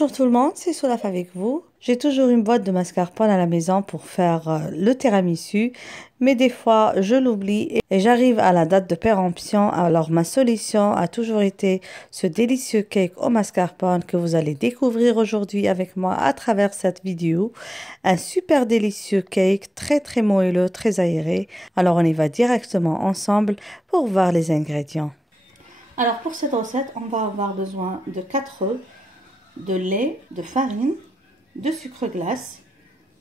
Bonjour tout le monde, c'est Solaf avec vous. J'ai toujours une boîte de mascarpone à la maison pour faire le tiramisu, mais des fois je l'oublie et j'arrive à la date de péremption. Alors ma solution a toujours été ce délicieux cake au mascarpone que vous allez découvrir aujourd'hui avec moi à travers cette vidéo. Un super délicieux cake, très moelleux, très aéré. Alors on y va directement ensemble pour voir les ingrédients. Alors pour cette recette, on va avoir besoin de 4 œufs, de lait, de farine, de sucre glace,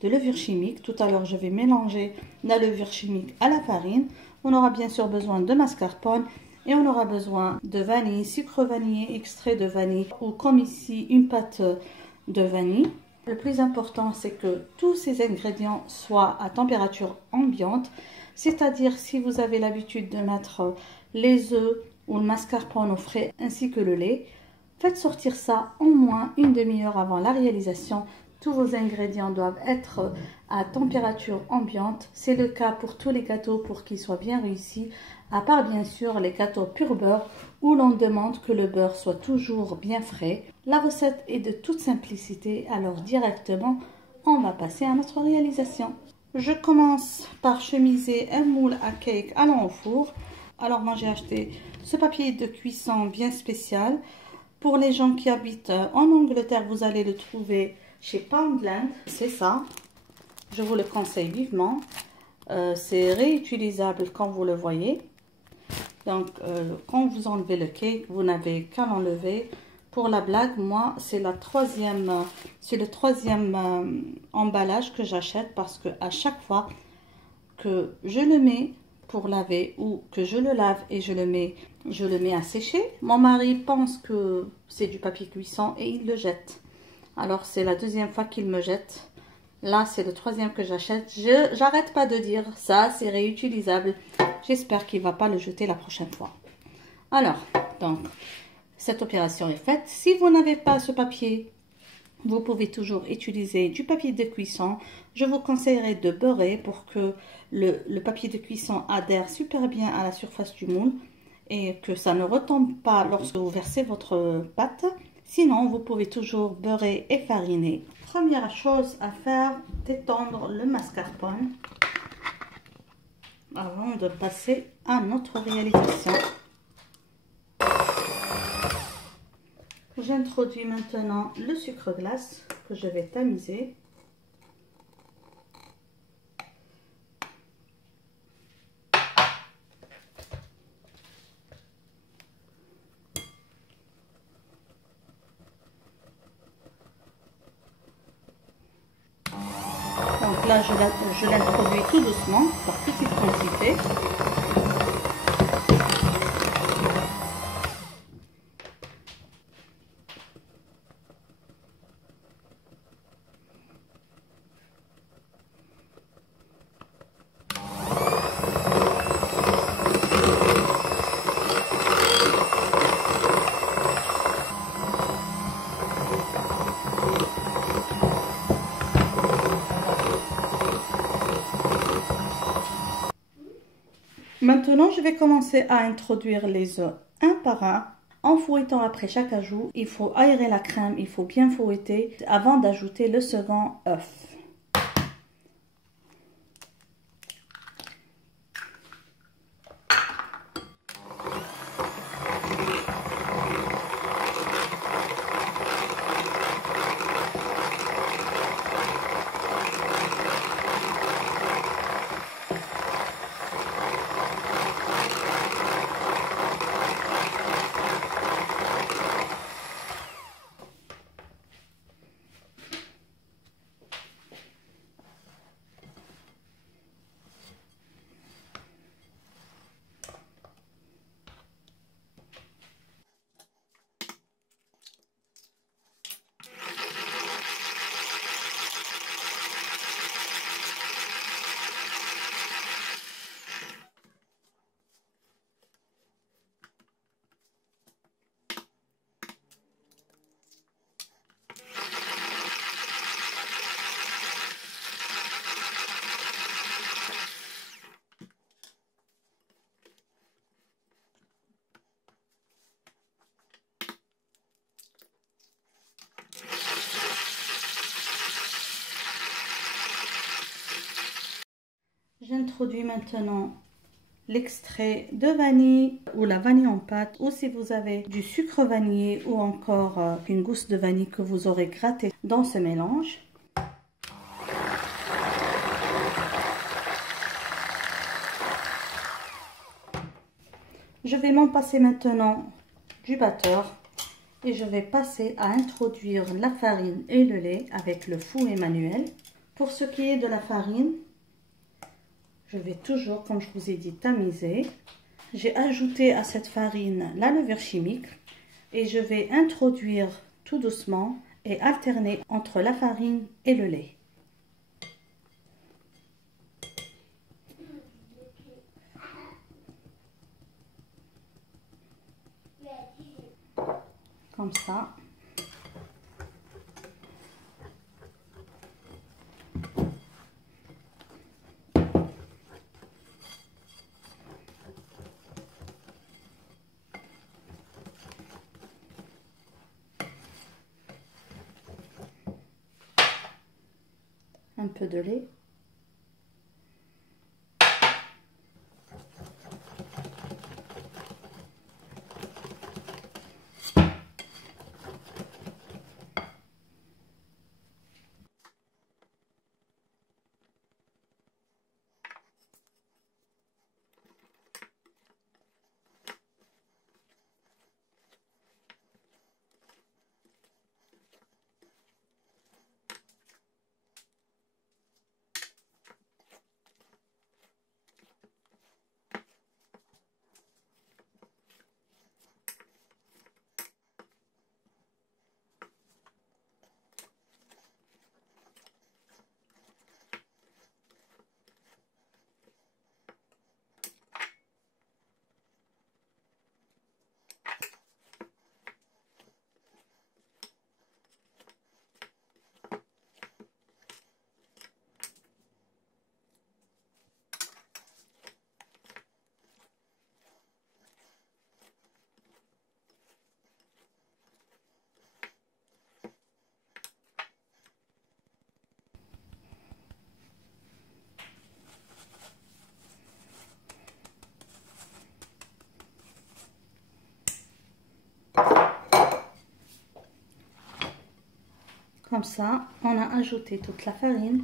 de levure chimique. Tout à l'heure, je vais mélanger la levure chimique à la farine. On aura bien sûr besoin de mascarpone et on aura besoin de vanille, sucre vanillé, extrait de vanille ou comme ici une pâte de vanille. Le plus important, c'est que tous ces ingrédients soient à température ambiante, c'est-à-dire si vous avez l'habitude de mettre les œufs ou le mascarpone au frais ainsi que le lait, faites sortir ça au moins une demi-heure avant la réalisation. Tous vos ingrédients doivent être à température ambiante. C'est le cas pour tous les gâteaux pour qu'ils soient bien réussis, à part bien sûr les gâteaux pur beurre où l'on demande que le beurre soit toujours bien frais. La recette est de toute simplicité, alors directement, on va passer à notre réalisation. Je commence par chemiser un moule à cake allant au four. Alors moi j'ai acheté ce papier de cuisson bien spécial. Pour les gens qui habitent en Angleterre, vous allez le trouver chez Poundland. C'est ça, je vous le conseille vivement. C'est réutilisable quand vous le voyez. Donc, quand vous enlevez le cake, vous n'avez qu'à l'enlever. Pour la blague, moi, c'est le troisième emballage que j'achète parce que à chaque fois que je le mets pour laver ou que je le lave et je le mets à sécher, mon mari pense que c'est du papier cuisson et il le jette. Alors c'est la deuxième fois qu'il me jette. Là c'est le troisième que j'achète. J'arrête pas de dire ça, c'est réutilisable. J'espère qu'il va pas le jeter la prochaine fois. Alors donc cette opération est faite. Si vous n'avez pas ce papier, vous pouvez toujours utiliser du papier de cuisson. Je vous conseillerais de beurrer pour que le papier de cuisson adhère super bien à la surface du moule et que ça ne retombe pas lorsque vous versez votre pâte. Sinon, vous pouvez toujours beurrer et fariner. Première chose à faire, d'étendre le mascarpone avant de passer à notre réalisation. J'introduis maintenant le sucre glace que je vais tamiser. Donc là, je l'introduis tout doucement, par petite quantité. Maintenant, je vais commencer à introduire les œufs un par un. En fouettant après chaque ajout, il faut aérer la crème, il faut bien fouetter avant d'ajouter le second œuf. J'introduis maintenant l'extrait de vanille ou la vanille en pâte, ou si vous avez du sucre vanillé ou encore une gousse de vanille que vous aurez gratté dans ce mélange. Je vais m'en passer maintenant du batteur et je vais passer à introduire la farine et le lait avec le fouet manuel. Pour ce qui est de la farine, je vais toujours, comme je vous ai dit, tamiser. J'ai ajouté à cette farine la levure chimique et je vais introduire tout doucement et alterner entre la farine et le lait. Comme ça. Un peu de lait. Comme ça, on a ajouté toute la farine.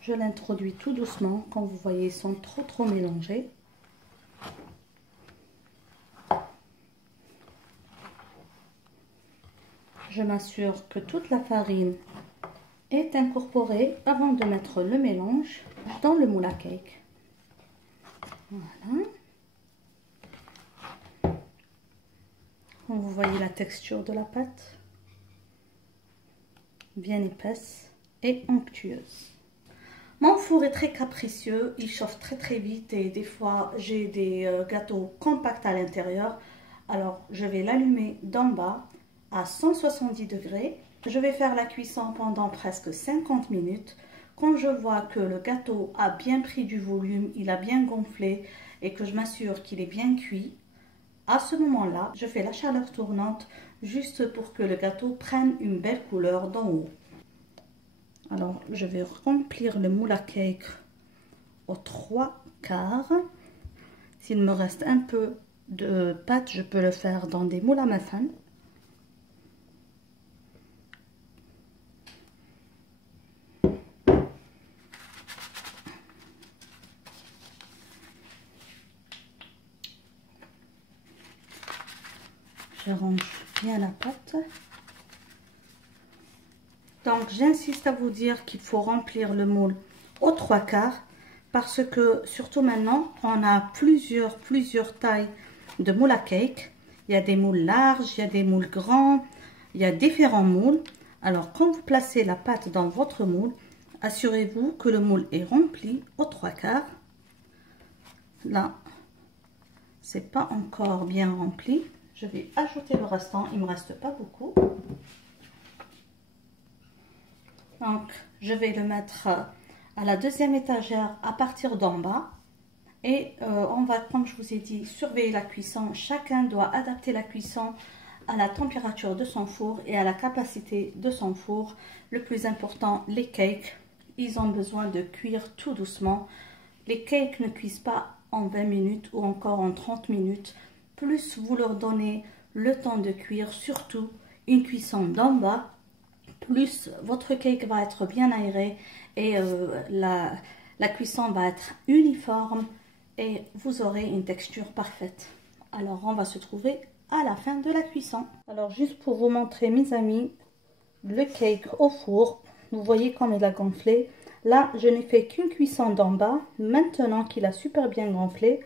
Je l'introduis tout doucement, comme vous voyez, sans trop mélanger. Je m'assure que toute la farine est incorporée avant de mettre le mélange dans le moule à cake. Voilà. Comme vous voyez la texture de la pâte, bien épaisse et onctueuse. Mon four est très capricieux, il chauffe très vite et des fois j'ai des gâteaux compacts à l'intérieur. Alors je vais l'allumer d'en bas à 170 degrés. Je vais faire la cuisson pendant presque 50 minutes. Quand je vois que le gâteau a bien pris du volume, il a bien gonflé et que je m'assure qu'il est bien cuit, à ce moment-là, je fais la chaleur tournante juste pour que le gâteau prenne une belle couleur d'en haut. Alors, je vais remplir le moule à cake aux 3/4. S'il me reste un peu de pâte, je peux le faire dans des moules à muffins. Je range bien la pâte. Donc j'insiste à vous dire qu'il faut remplir le moule aux 3/4 parce que surtout maintenant on a plusieurs tailles de moules à cake. Il y a des moules larges, il y a des moules grands, il y a différents moules. Alors quand vous placez la pâte dans votre moule, assurez-vous que le moule est rempli aux 3/4. Là, c'est pas encore bien rempli. Je vais ajouter le restant, il ne me reste pas beaucoup. Donc, je vais le mettre à la deuxième étagère à partir d'en bas. Et on va, comme je vous ai dit, surveiller la cuisson. Chacun doit adapter la cuisson à la température de son four et à la capacité de son four. Le plus important, les cakes, ils ont besoin de cuire tout doucement. Les cakes ne cuisent pas en 20 minutes ou encore en 30 minutes. Plus vous leur donnez le temps de cuire, surtout une cuisson d'en bas, plus votre cake va être bien aéré et la cuisson va être uniforme et vous aurez une texture parfaite. Alors on va se trouver à la fin de la cuisson. Alors juste pour vous montrer mes amis, le cake au four, vous voyez comme il a gonflé. Là je n'ai fait qu'une cuisson d'en bas. Maintenant qu'il a super bien gonflé,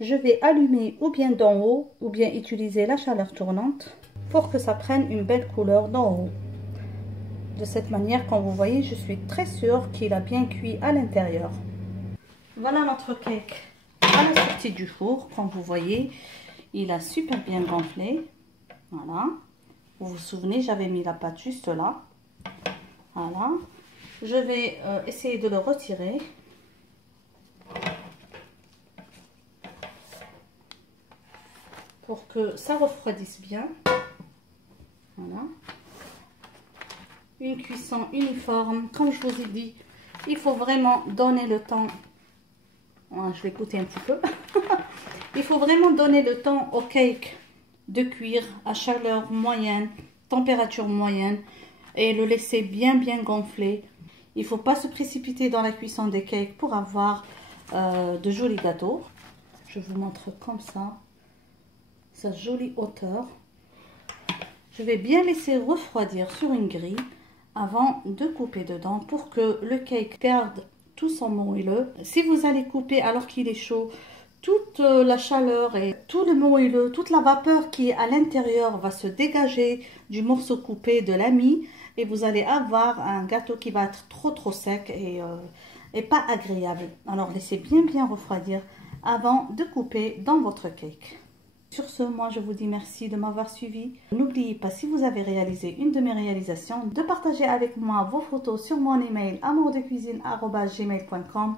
je vais allumer ou bien d'en haut ou bien utiliser la chaleur tournante pour que ça prenne une belle couleur d'en haut. De cette manière, comme vous voyez, je suis très sûre qu'il a bien cuit à l'intérieur. Voilà notre cake à la sortie du four. Comme vous voyez, il a super bien gonflé. Voilà. Vous vous souvenez, j'avais mis la pâte juste là. Voilà. Je vais essayer de le retirer. Pour que ça refroidisse bien. Voilà. Une cuisson uniforme. Comme je vous ai dit, il faut vraiment donner le temps. Voilà, je vais goûter un petit peu. Il faut vraiment donner le temps au cake de cuire à chaleur moyenne, température moyenne, et le laisser bien gonfler. Il ne faut pas se précipiter dans la cuisson des cakes pour avoir de jolis gâteaux. Je vous montre comme ça. Sa jolie hauteur. Je vais bien laisser refroidir sur une grille avant de couper dedans pour que le cake garde tout son moelleux. Si vous allez couper alors qu'il est chaud, toute la chaleur et tout le moelleux, toute la vapeur qui est à l'intérieur va se dégager du morceau coupé de la mie et vous allez avoir un gâteau qui va être trop sec et pas agréable. Alors laissez bien refroidir avant de couper dans votre cake. Sur ce, moi je vous dis merci de m'avoir suivi. N'oubliez pas, si vous avez réalisé une de mes réalisations, de partager avec moi vos photos sur mon email amourdecuisine@gmail.com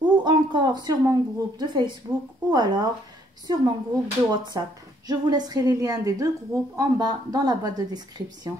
ou encore sur mon groupe de Facebook ou alors sur mon groupe de WhatsApp. Je vous laisserai les liens des deux groupes en bas dans la boîte de description.